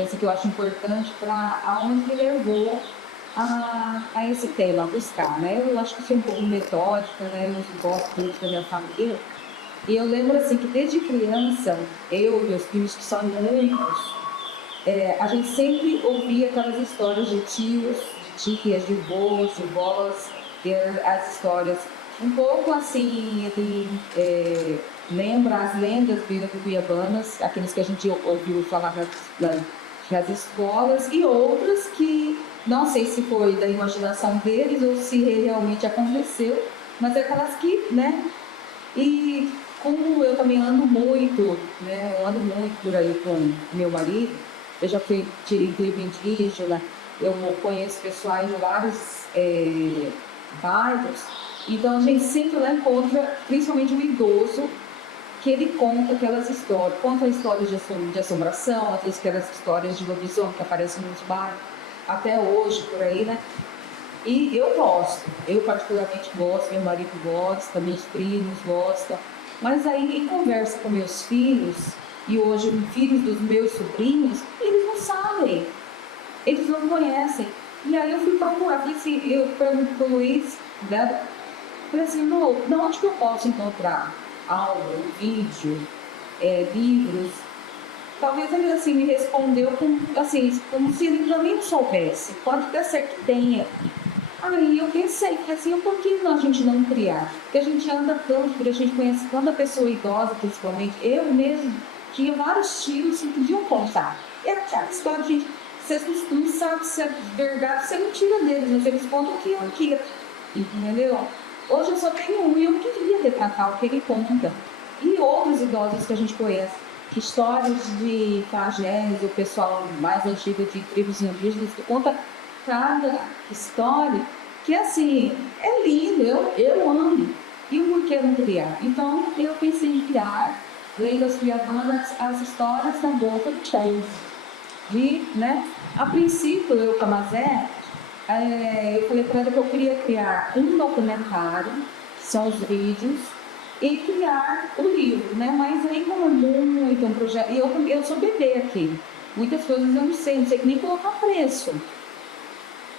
importância que eu acho importante para aonde me levou a esse tema, a buscar, né? Eu acho que sou um pouco metódica, né? Eu não gosto muito da minha família. E eu lembro, assim, que desde criança, eu e meus filhos, que são muitos, a gente sempre ouvia aquelas histórias de tios, de tias, de avós, de vós, as histórias. Um pouco assim, ele lembra as lendas cuiabanas, aqueles que a gente ouviu falar nas escolas, e outras que não sei se foi da imaginação deles ou se realmente aconteceu, mas é aquelas que, né? E como eu também ando muito, né? Eu ando muito por aí com meu marido, eu já fui em tribo indígena, eu conheço pessoais de vários bairros, então a gente sempre lá encontra, principalmente o idoso, que ele conta aquelas histórias, conta histórias de assombração, aquelas histórias de lobisomem que aparecem nos bairros, até hoje por aí, né? E eu gosto, eu particularmente gosto, meu marido gosta, meus primos gostam, mas aí em conversa com meus filhos, e hoje filhos dos meus sobrinhos, eles não sabem, eles não conhecem. E aí eu fui procurar, assim, eu pergunto para o Luiz, né? Falei assim, de onde que eu posso encontrar áudio, vídeo, livros? Talvez ele assim me respondeu assim, como se ele também não soubesse. Pode até ser que tenha. Aí eu pensei que assim, por que a gente não criar? Porque a gente anda tanto, a gente conhece tanta pessoa idosa, principalmente. Eu mesmo tinha vários tios que podiam contar. Era aquela história, gente, vocês não sabem se é verdade, se é mentira deles, mas eles contam o que eu quero. Entendeu? Hoje eu só tenho um e eu queria retratar o que ele conta. E outros idosos que a gente conhece. Histórias de pajés, o pessoal mais antigo de tribos indígenas, que conta cada história que, assim, é lindo, eu amo. E o porquê não criar? Então, eu pensei em criar lendas cuiabanas, as histórias da boca do povo. E, né, a princípio, eu, Camazé, eu falei para ela que eu queria criar um documentário, que são os vídeos, e criar o livro, né? Mas aí como é muito um projeto, e eu sou bebê aqui, muitas coisas eu não sei nem colocar preço.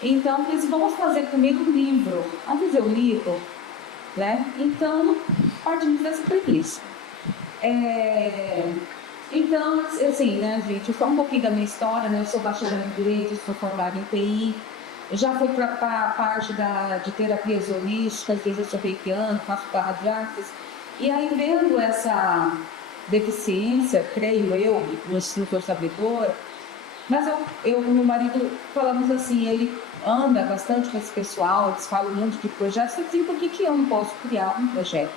Então, eles vão fazer primeiro um livro, vamos fazer o livro, né? Então, partimos dessa premissa. Então, assim, né, gente, só um pouquinho da minha história, né? Eu sou bacharel em Direito, sou formada em TI, já fui para a parte de terapias holísticas, eu sou reikiana, faço barra de artes. E aí, vendo essa deficiência, creio eu, no instrutor sabedor, mas eu e meu marido falamos assim, ele anda bastante com esse pessoal, eles falam muito de projetos, eu disse, por que eu não posso criar um projeto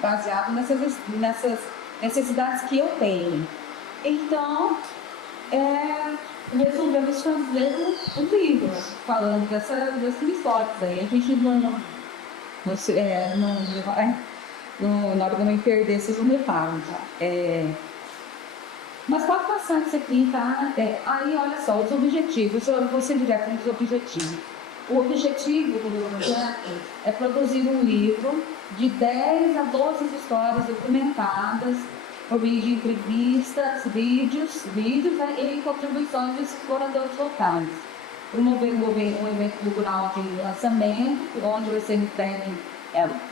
baseado nessas necessidades que eu tenho? Então, resolvemos fazer um livro falando dessas histórias aí. A gente na hora que eu não perder, vocês não me falam, tá? Mas pode passar isso aqui, tá? Aí, olha só, os objetivos, eu vou ser direto nos objetivos. O objetivo do meu projeto é produzir um livro de 10 a 12 histórias documentadas por meio de entrevistas, vídeos né, e contribuições dos moradores locais. Promover um evento cultural de lançamento, onde vai ser entregue.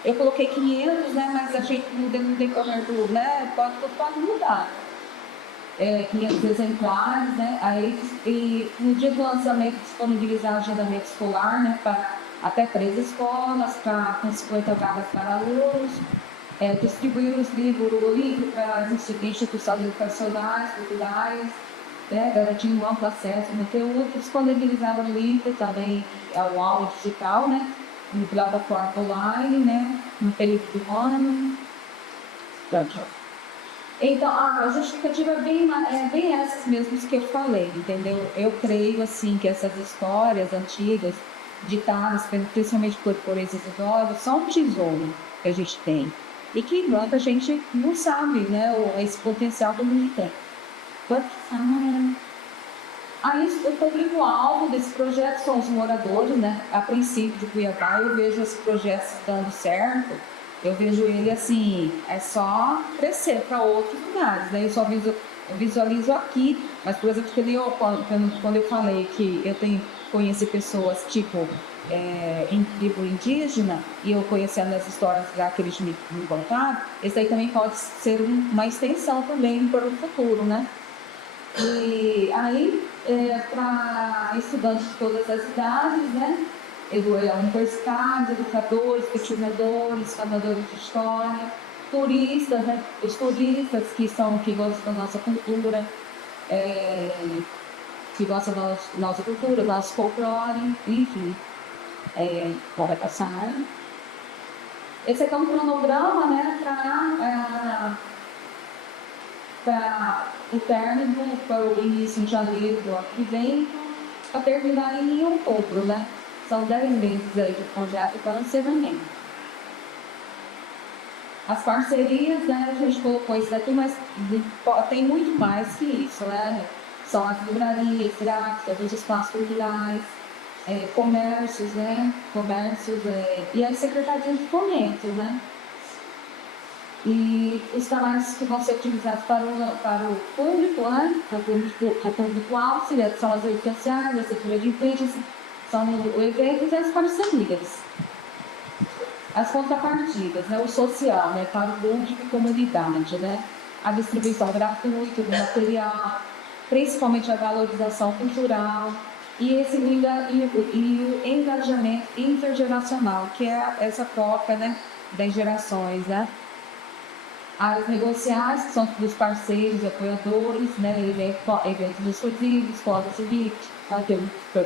Eu coloquei 500, né, mas a gente no decorrer do, né, pode mudar. 500 exemplares, né? Aí, e no dia do lançamento, disponibilizar agendamento escolar, né? Para até 3 escolas, com 50 vagas para alunos, distribuir os livros para as instituições educacionais, culturais, né? Garantindo um amplo acesso ao conteúdo, disponibilizar o livro também ao aula digital, né? Em plataforma online, né? No período do ano. Então, a justificativa é bem essas mesmas que eu falei, entendeu? Eu creio, assim, que essas histórias antigas, ditadas principalmente por esses idosos, são um tesouro que a gente tem. E que muita gente não sabe, né, esse potencial que a gente tem. Aí, o público-alvo desse projeto são os moradores, né? A princípio de Cuiabá, eu vejo esse projeto dando certo. Eu vejo ele assim, é só crescer para outros lugares, né? Eu só vejo eu visualizo aqui, mas, por exemplo, quando eu falei que eu conheci pessoas, tipo, em tribo indígena, e eu conhecendo as histórias lá que eles me contaram, esse aí também pode ser uma extensão também para o futuro, né? E aí, para estudantes de todas as idades, né? Universitários, educadores, pesquisadores, formadores de história, turistas, né? Os turistas que gostam da nossa cultura, que gostam da nossa cultura, do nosso folclore, enfim, vai passar. Esse aqui é um cronograma, né, para o término, para o início em janeiro do ano que vem, para terminar em outubro, né? São 10 meses aí de projeto para encerramento. As parcerias, né, a gente colocou isso daqui, mas tem muito mais que isso, né? São as livrarias gráficas, os espaços culturais, comércios, né? E as secretarias de fomento, né? E os canais que vão ser utilizados para o público, né? Para o público-alvo, são as redes sociais, a assessoria de imprensa, são o evento e as parcerias. As contrapartidas, né? O social, né? Para o público e comunidade, né? A distribuição gratuita do material, principalmente a valorização cultural e o engajamento intergeracional, que é essa troca, né? Das gerações, né? Áreas negociais, que são dos parceiros, apoiadores, né, eventos exclusivos, escolas civis,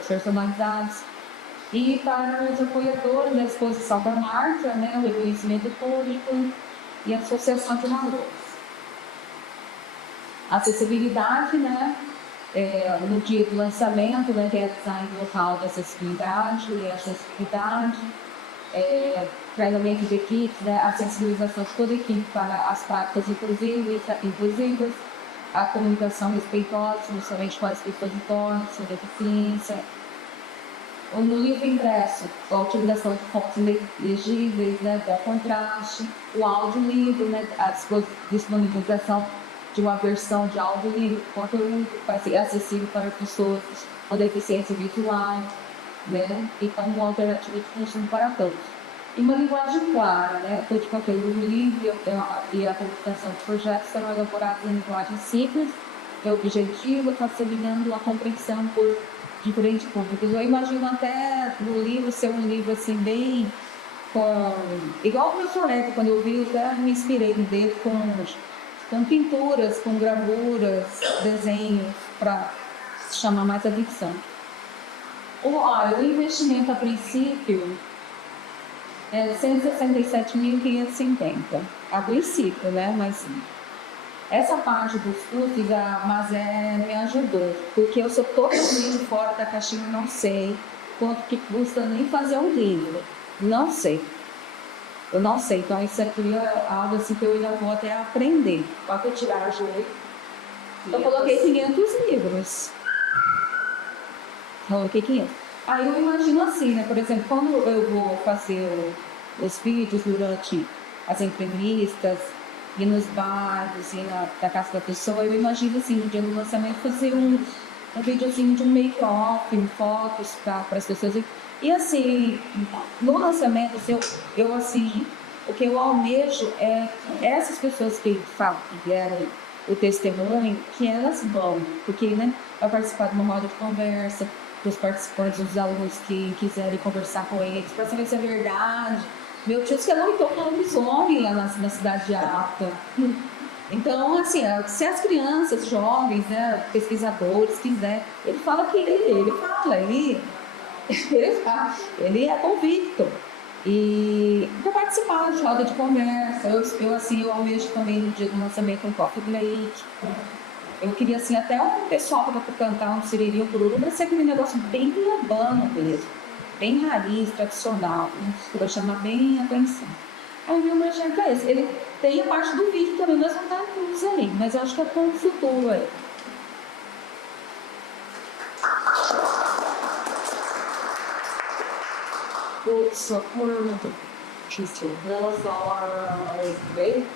personalizados. E para os apoiadores, a exposição da marca, né, o reconhecimento público e a associação de valores. Acessibilidade, né, no dia do lançamento, né, realizar em local de acessibilidade e acessibilidade. Treinamento de equipes, né, a sensibilização de toda a equipe para as práticas inclusivas, a comunicação respeitosa, principalmente com as pessoas idosas, com deficiência. No livro impresso, a utilização de fontes legíveis, né, da contraste, o audiolivro, né, a disponibilização de uma versão de audiolivro, conteúdo para ser acessível para pessoas com deficiência visual, né, e como uma alternativa de consumo para todos. E uma linguagem clara, né? Todo conteúdo livre e a publicação de projetos serão elaborados em linguagem simples e objetiva, facilitando a compreensão por diferentes públicos. Eu imagino até no livro ser um livro assim bem igual o meu colega, quando eu vi, eu até me inspirei dele com pinturas, com gravuras, desenhos, para chamar mais a atenção. O investimento a princípio é 167.550, a princípio, né? Mas essa parte dos custos, a Mazé me ajudou, porque eu sou totalmente fora da caixinha, não sei quanto que custa nem fazer um livro, não sei. Eu não sei, então isso aqui é algo assim que eu ainda vou até aprender. Pode tirar a joelho. Eu coloquei 500 livros. Coloquei 500. Aí eu imagino assim, né? Por exemplo, quando eu vou fazer os vídeos durante as entrevistas, ir nos bares, ir na casa da pessoa, eu imagino assim, no dia do lançamento, fazer um vídeo assim de um make-off, fotos para as pessoas. E assim, no lançamento, assim, eu assim, o que eu almejo é que essas pessoas que deram o testemunho, que elas vão, porque, né, vai participar de uma roda de conversa, dos participantes, dos alunos que quiserem conversar com eles, para saber se é verdade. Meu tio disse que não encontrou lobisomem lá na cidade de Alta. Então, assim, se as crianças, jovens, né, pesquisadores quiserem, ele fala que ele é convicto. E para participar de roda de conversa, eu almejo também no dia do lançamento um coffee break. Eu queria, assim, até um pessoal para cantar um siririnho cururu, mas ser aquele negócio bem urbano mesmo, bem raiz, tradicional, né? Para chamar bem a atenção. Aí o meu projeto é esse. Ele tem a parte do vídeo também, mas não está incluso aí, mas eu acho que é para o futuro aí. Em relação a esse bem,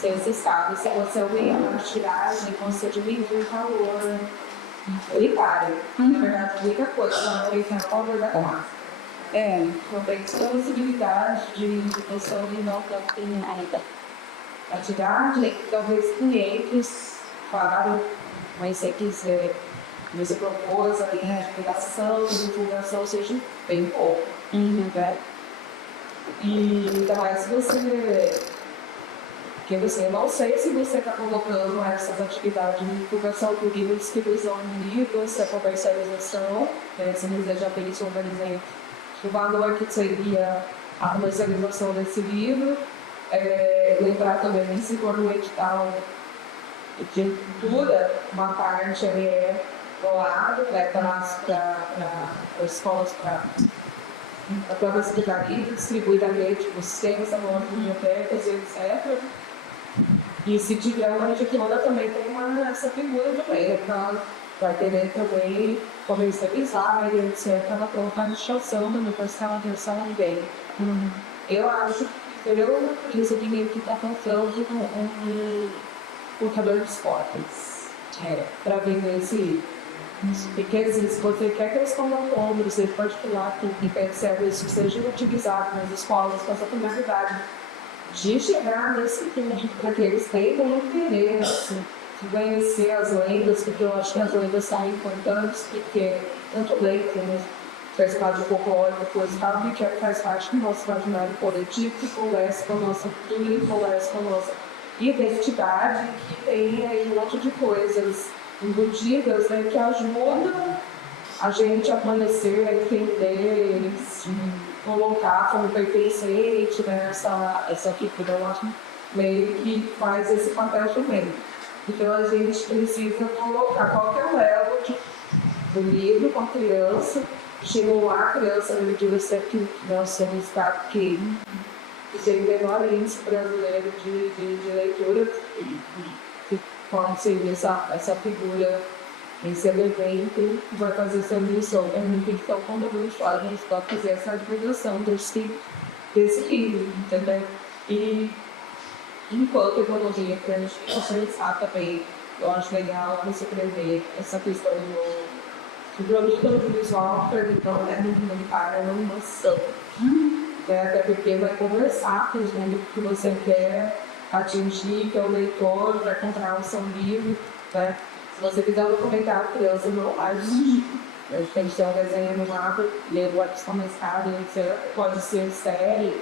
Você sabe, se você aumentar a tiragem, você diminui o valor unitário. Na verdade, a única coisa que não tem é o valor da casa. Não tem possibilidade de você aumentar a tiragem, talvez 500 falaram, mas se quiser, você propôs ali a divulgação seja bem pouco. Né? E ainda mais se você. Porque você, eu não sei se você está colocando essas atividades de divulgação do livro, distribuição de livros, se é comercialização, se você já tem isso organizado, o valor que seria a comercialização desse livro. Lembrar também, se for no edital de cultura, uma parte é doado para escolas, para a secretaria, distribuir também, tipo, sistemas, lojas de bibliotecas, etc. E se tiver uma editora, também tem essa figura também, então vai ter também comercializar, etc. Ela colocar na instituição, no parcela de ação bem. Eu acho que isso ninguém que está faltando um lutador de esportes para vender esse livro. Porque se você quer que a escola compre, você pode falar que percebe isso que seja utilizado nas escolas com essa finalidade de chegar nesse ponto, para que eles tenham interesse de conhecer as lendas, porque eu acho que as lendas são importantes, porque tanto lei como faz parte do folclore, depois sabe que faz parte do nosso imaginário coletivo, que conversa com a nossa cultura, conversa com a nossa identidade, que tem aí um monte de coisas embutidas, né, que ajudam a gente a conhecer, a entender, colocar como pertencente, né, essa figura meio que faz esse papel também. Então a gente precisa colocar qualquer elo do livro com a criança, estimular a criança na medida que nós somos um estado que tem o menor índice brasileiro de leitura, que pode ser essa figura, esse evento que vai fazer essa missão. Então, quando a gente fala, a gente pode fazer essa divulgação desse livro, entendeu? E enquanto economia, que a gente pensar também, eu acho legal você prever essa questão do produto audiovisual, então, comunicar uma noção. Até porque vai conversar com o público que você quer atingir, que é o leitor, vai comprar o seu livro. Né? Se você fizer um documentário, criança não vai assistir. A gente tem que ter um desenho animado, ler o artista mais caro, etc. Pode ser série,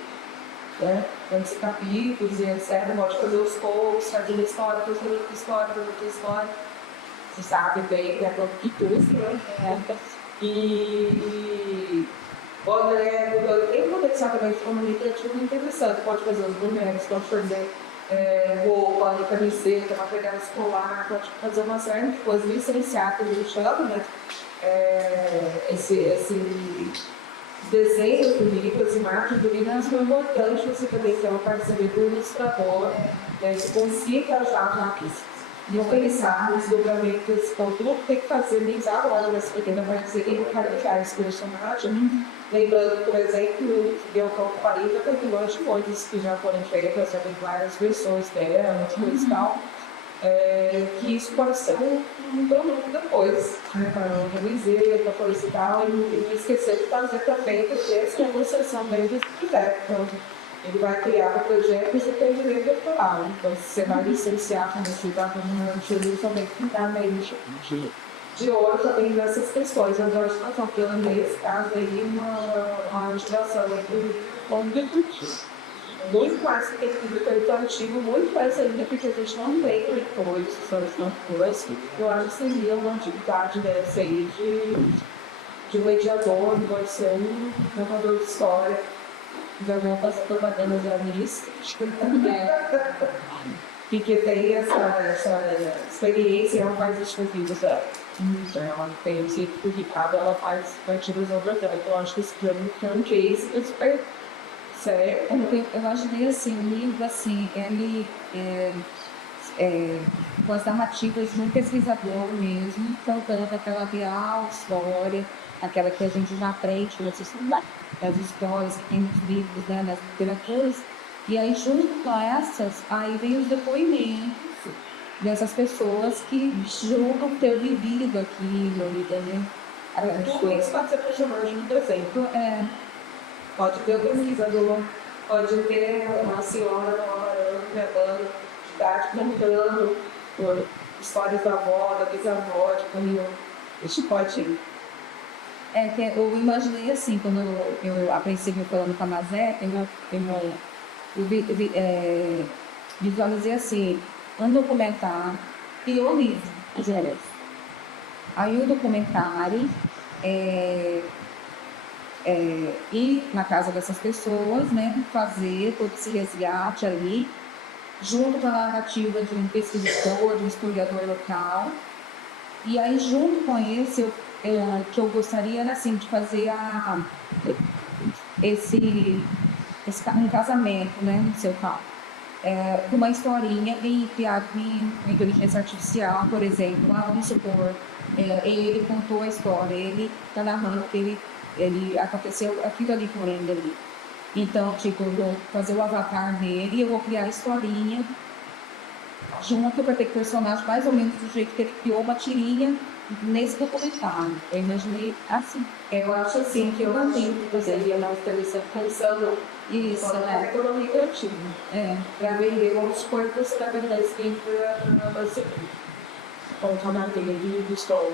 né? Tantos capítulos, etc. Pode fazer os posts, fazer história, fazer outra história. Você sabe bem que é tudo que custa, né? E tem potencial também de comunicativo interessante. Pode fazer os bonecos, pode fazer roupa, camiseta, material escolar, pode fazer uma série de coisas licenciadas, a gente chama, né? Esse desenho do livro, as imagens do livro, é importante você também ter uma parceria do ilustrador, né? Que consiga ajudar na pista. De pensar nos desdobramento desse produto, tem que fazer nem agora, mas porque ainda vai dizer que ele vai criar esse personagem. Lembrando, por exemplo, que eu falei já tem milhões de coisas que já foram feitas, já tem várias versões dela, coisas e tal. Que isso pode ser um produto depois, né, para uma camiseta, para isso e tal, e não esquecer de fazer também, porque essa negociação mesmo se quiser. Então, ele vai criar o projeto e você tem direito autoral. Então, se você vai licenciar, como você está fazendo, você também ficar meio de olho também nessas questões. Eu acho que nós estamos tendo nesse caso aí uma legislação muito mais que o antigo, muito mais ainda, porque a gente não tem leitores, não coisas. Eu acho que seria uma atividade dessa aí de um mediador, pode ser um narrador de história. Já vão passar propagandas jornalísticas, porque tem essa experiência, ela faz as coisas, então ela tem esse publicado, ela faz partidas ao dela. Então eu acho que esse plano que é esse é super certo. Eu imaginei assim, um livro assim, ele com as narrativas de um pesquisador mesmo, contando aquela real história, aquela que a gente já aprende nas histórias que tem nos livros, né, nas literaturas, E aí, junto com essas, aí vem os depoimentos dessas pessoas que julgam ter vivido aquilo, entendeu? Tudo isso pode ser personagem, por exemplo. Pode ter um pesquisador, pode ter uma senhora numa varanda, levando de idade, contando histórias da avó, da bisavó, de caminhão. Isso pode ir. Que eu imaginei assim, quando eu a princípio falando com a Mazé, visualizei assim, um documentário e o livro, gêneros. Aí o documentário ir na casa dessas pessoas, né, fazer todo esse resgate ali, junto com a narrativa de um pesquisador, de um historiador local. E aí, junto com esse, que eu gostaria era assim, de fazer um casamento, né, no seu caso. Com uma historinha e criado em inteligência artificial, por exemplo. Vamos supor, ele contou a história, ele está narrando que ele aconteceu aquilo ali com ele ali. Então, tipo, eu vou fazer o avatar dele e eu vou criar a historinha junto para ter personagem mais ou menos do jeito que ele criou uma tirinha nesse documentário. Eu imaginei assim. Eu acho assim que eu também gostaria na televisão pensando Isso, na economia criativa. Para vender os corpos para vender escrito para você. Com a matéria de estou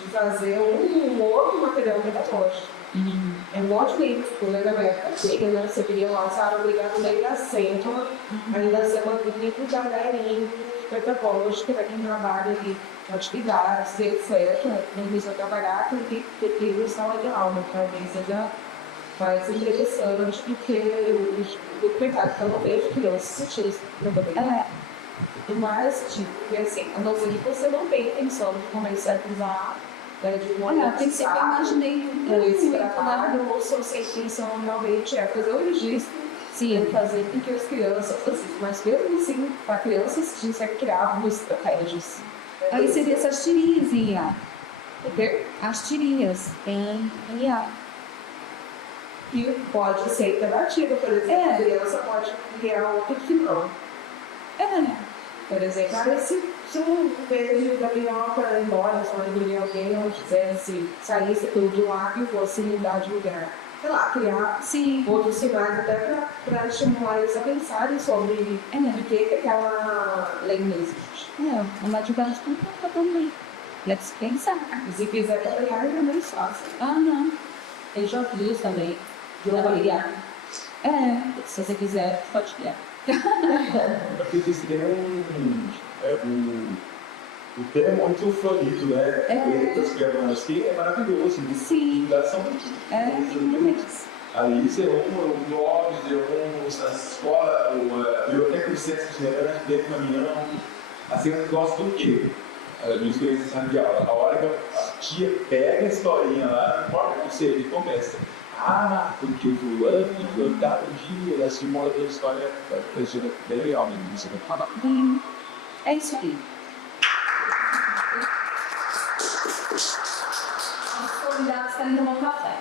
de fazer um outro material pedagógico. É um monte de livros, por exemplo, né? Você queria lançar Obrigado Lei da Centro, ainda ser uma livro da galerinha pedagógica para quem trabalha ali, atividades, etc. Não precisa trabalhar com livro em sala de aula, talvez seja mais interessante do que o mercado, que eu não vejo crianças assistindo também. Mas, tipo, assim, a não ser que você não tenha intenção de comercializar, de Olha, tem que ser que eu imaginei esse trabalho, ou se você tem intenção realmente fazer o registro, fazer com que as crianças assistam, mas mesmo assim, para crianças assistir, você criar estratégias. Aí seria essas tirinhas em IA. Entendeu? As tirinhas em IA. Que pode ser interativa, por exemplo, a criança pode criar outro final. Por exemplo, se um beijo da minhoca ir embora, se uma alguém não quisesse sair de lá e fosse mudar de lugar. Sei lá, criar outros sinais até para estimular eles a pensarem sobre o que aquela lei não existe. Uma atividade completa também. Let's pensar. Se quiser trabalhar, é mais fácil. Não. Eu já fiz também. De avaliar. Se você quiser, pode criar. Porque esse tema o tema é muito florido, né? Letras, quebras, que é maravilhoso. Sim. São ali você um blogs, a escola, a biblioteca do Sesc de Nebrasca, dentro do caminhão. Assim, eu gosto do quê? De experiência de sala de aula. A hora que a tia pega a historinha lá, não importa o que seja, começa. Porque o fulano plantava um dia, assim, uma outra história, pareceu bem legal mesmo, isso vai falar. É isso aí. Os convidados querem tomar um café.